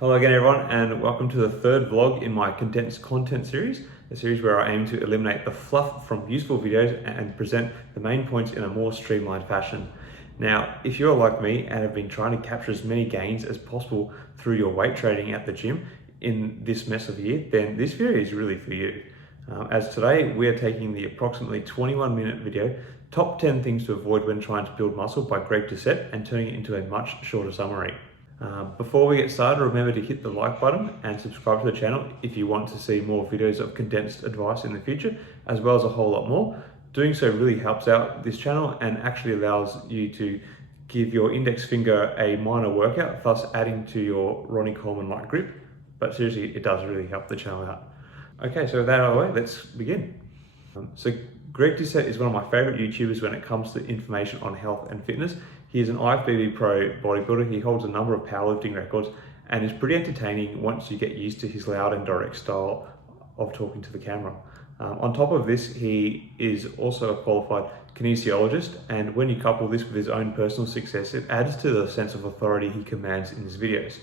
Hello again everyone, and welcome to the third vlog in my Condensed Content series, a series where I aim to eliminate the fluff from useful videos and present the main points in a more streamlined fashion. Now, if you're like me and have been trying to capture as many gains as possible through your weight training at the gym in this mess of a year, then this video is really for you. As today, we are taking the approximately 21-minute video, Top 10 Things to Avoid When Trying to Build Muscle by Greg Doucette, and turning it into a much shorter summary. Before we get started, remember to hit the like button and subscribe to the channel if you want to see more videos of condensed advice in the future, as well as a whole lot more. Doing so really helps out this channel and actually allows you to give your index finger a minor workout, thus adding to your Ronnie Coleman light grip. But seriously, it does really help the channel out. Okay, so with that out of the way, let's begin. So Greg Doucette is one of my favorite YouTubers when it comes to information on health and fitness. He is an IFBB pro bodybuilder. He holds a number of powerlifting records and is pretty entertaining once you get used to his loud and direct style of talking to the camera. On top of this, he is also a qualified kinesiologist, and when you couple this with his own personal success, it adds to the sense of authority he commands in his videos.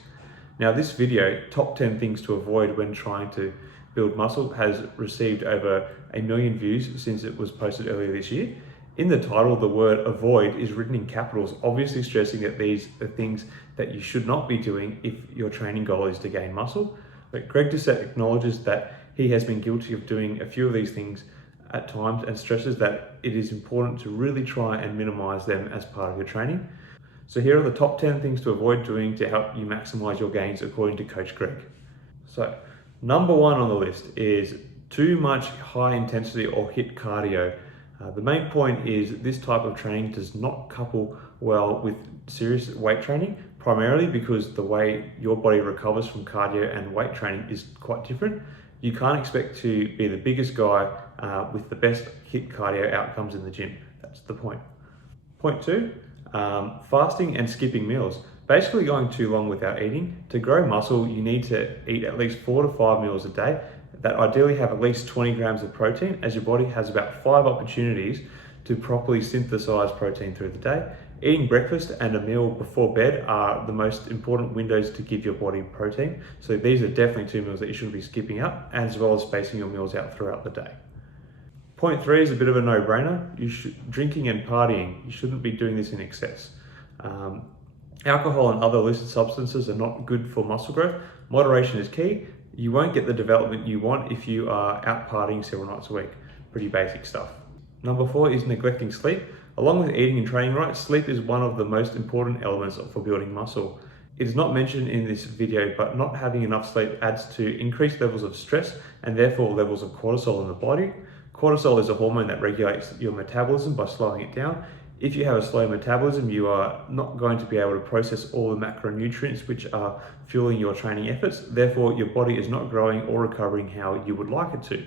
Now, this video, Top 10 Things to Avoid When Trying to Build Muscle, has received over 1 million views since it was posted earlier this year. In the title, the word avoid is written in capitals, obviously stressing that these are things that you should not be doing if your training goal is to gain muscle. But Greg Doucette acknowledges that he has been guilty of doing a few of these things at times and stresses that it is important to really try and minimize them as part of your training. So here are the top 10 things to avoid doing to help you maximize your gains according to Coach Greg. So number 1 on the list is too much high intensity or HIIT cardio. The main point is this type of training does not couple well with serious weight training, primarily because the way your body recovers from cardio and weight training is quite different. You can't expect to be the biggest guy with the best HIIT cardio outcomes in the gym. That's the point. Point 2, fasting and skipping meals. Basically going too long without eating. To grow muscle, you need to eat at least 4 to 5 meals a day that ideally have at least 20 grams of protein, as your body has about 5 opportunities to properly synthesize protein through the day. Eating breakfast and a meal before bed are the most important windows to give your body protein. So these are definitely 2 meals that you shouldn't be skipping up, as well as spacing your meals out throughout the day. Point 3 is a bit of a no-brainer. Drinking and partying, you shouldn't be doing this in excess. Alcohol and other illicit substances are not good for muscle growth. Moderation is key. You won't get the development you want if you are out partying several nights a week. Pretty basic stuff. Number 4 is neglecting sleep. Along with eating and training right, sleep is one of the most important elements for building muscle. It is not mentioned in this video, but not having enough sleep adds to increased levels of stress and therefore levels of cortisol in the body. Cortisol is a hormone that regulates your metabolism by slowing it down. If you have a slow metabolism, you are not going to be able to process all the macronutrients which are fueling your training efforts. Therefore, your body is not growing or recovering how you would like it to.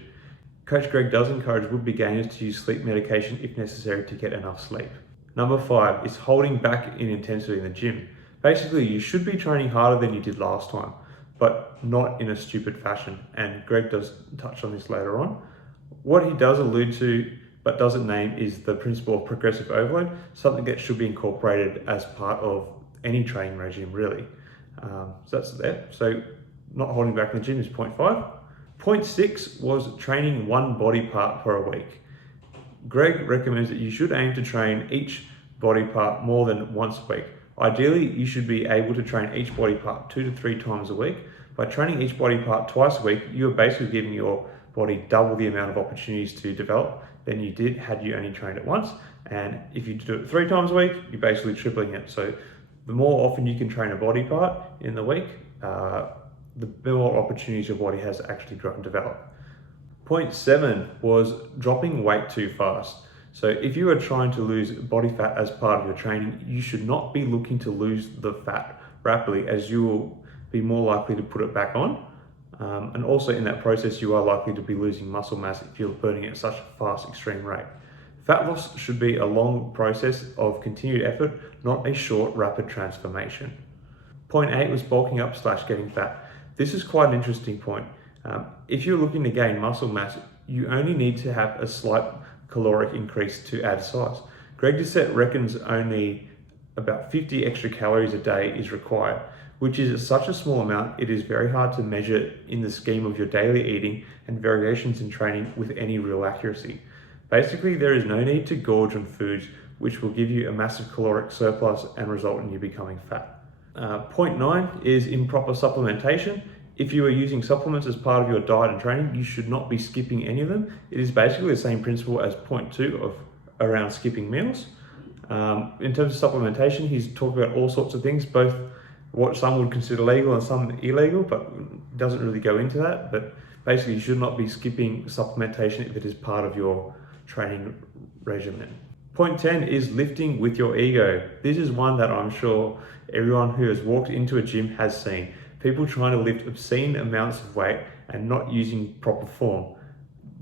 Coach Greg does encourage would-be gainers to use sleep medication if necessary to get enough sleep. Number 5 is holding back in intensity in the gym. Basically, you should be training harder than you did last time, but not in a stupid fashion. And Greg does touch on this later on. What he does allude to but doesn't name is the principle of progressive overload, something that should be incorporated as part of any training regime, really. So that's there. So not holding back in the gym is point 5. Point 6 was training one body part per week. Greg recommends that you should aim to train each body part more than once a week. Ideally, you should be able to train each body part 2 to 3 times a week. By training each body part twice a week, you're basically giving your body double the amount of opportunities to develop than you did had you only trained it once. And if you do it 3 times a week, you're basically tripling it. So the more often you can train a body part in the week, the more opportunities your body has to actually grow and develop. Point 7 was dropping weight too fast. So if you are trying to lose body fat as part of your training, you should not be looking to lose the fat rapidly, as you will be more likely to put it back on. And also in that process, you are likely to be losing muscle mass if you're burning at such a fast, extreme rate. Fat loss should be a long process of continued effort, not a short, rapid transformation. Point 8 was bulking up / getting fat. This is quite an interesting point. If you're looking to gain muscle mass, you only need to have a slight caloric increase to add size. Greg Doucette reckons only about 50 extra calories a day is required, which is such a small amount, it is very hard to measure in the scheme of your daily eating and variations in training with any real accuracy. Basically, there is no need to gorge on foods which will give you a massive caloric surplus and result in you becoming fat. Point 9 is improper supplementation. If you are using supplements as part of your diet and training, you should not be skipping any of them. It is basically the same principle as point 2 of around skipping meals. In terms of supplementation, he's talked about all sorts of things, both what some would consider legal and some illegal, but doesn't really go into that. But basically, you should not be skipping supplementation if it is part of your training regimen. Point 10 is lifting with your ego. This is one that I'm sure everyone who has walked into a gym has seen. People trying to lift obscene amounts of weight and not using proper form.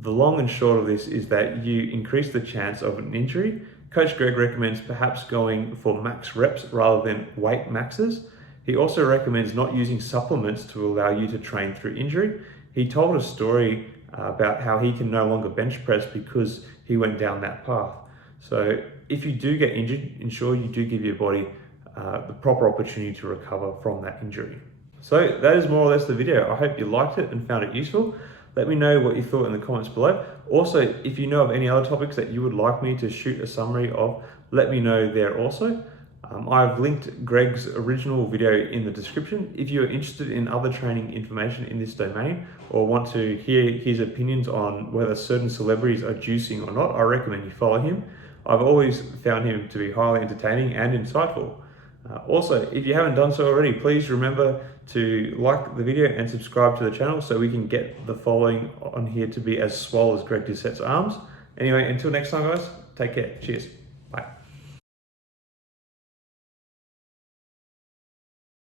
The long and short of this is that you increase the chance of an injury. Coach Greg recommends perhaps going for max reps rather than weight maxes. He also recommends not using supplements to allow you to train through injury. He told a story about how he can no longer bench press because he went down that path. So if you do get injured, ensure you do give your body the proper opportunity to recover from that injury. So that is more or less the video. I hope you liked it and found it useful. Let me know what you thought in the comments below. Also, if you know of any other topics that you would like me to shoot a summary of, let me know there also. I've linked Greg's original video in the description. If you're interested in other training information in this domain or want to hear his opinions on whether certain celebrities are juicing or not, I recommend you follow him. I've always found him to be highly entertaining and insightful. Also, if you haven't done so already, please remember to like the video and subscribe to the channel so we can get the following on here to be as swole as Greg Doucette's arms. Anyway, until next time guys, take care. Cheers.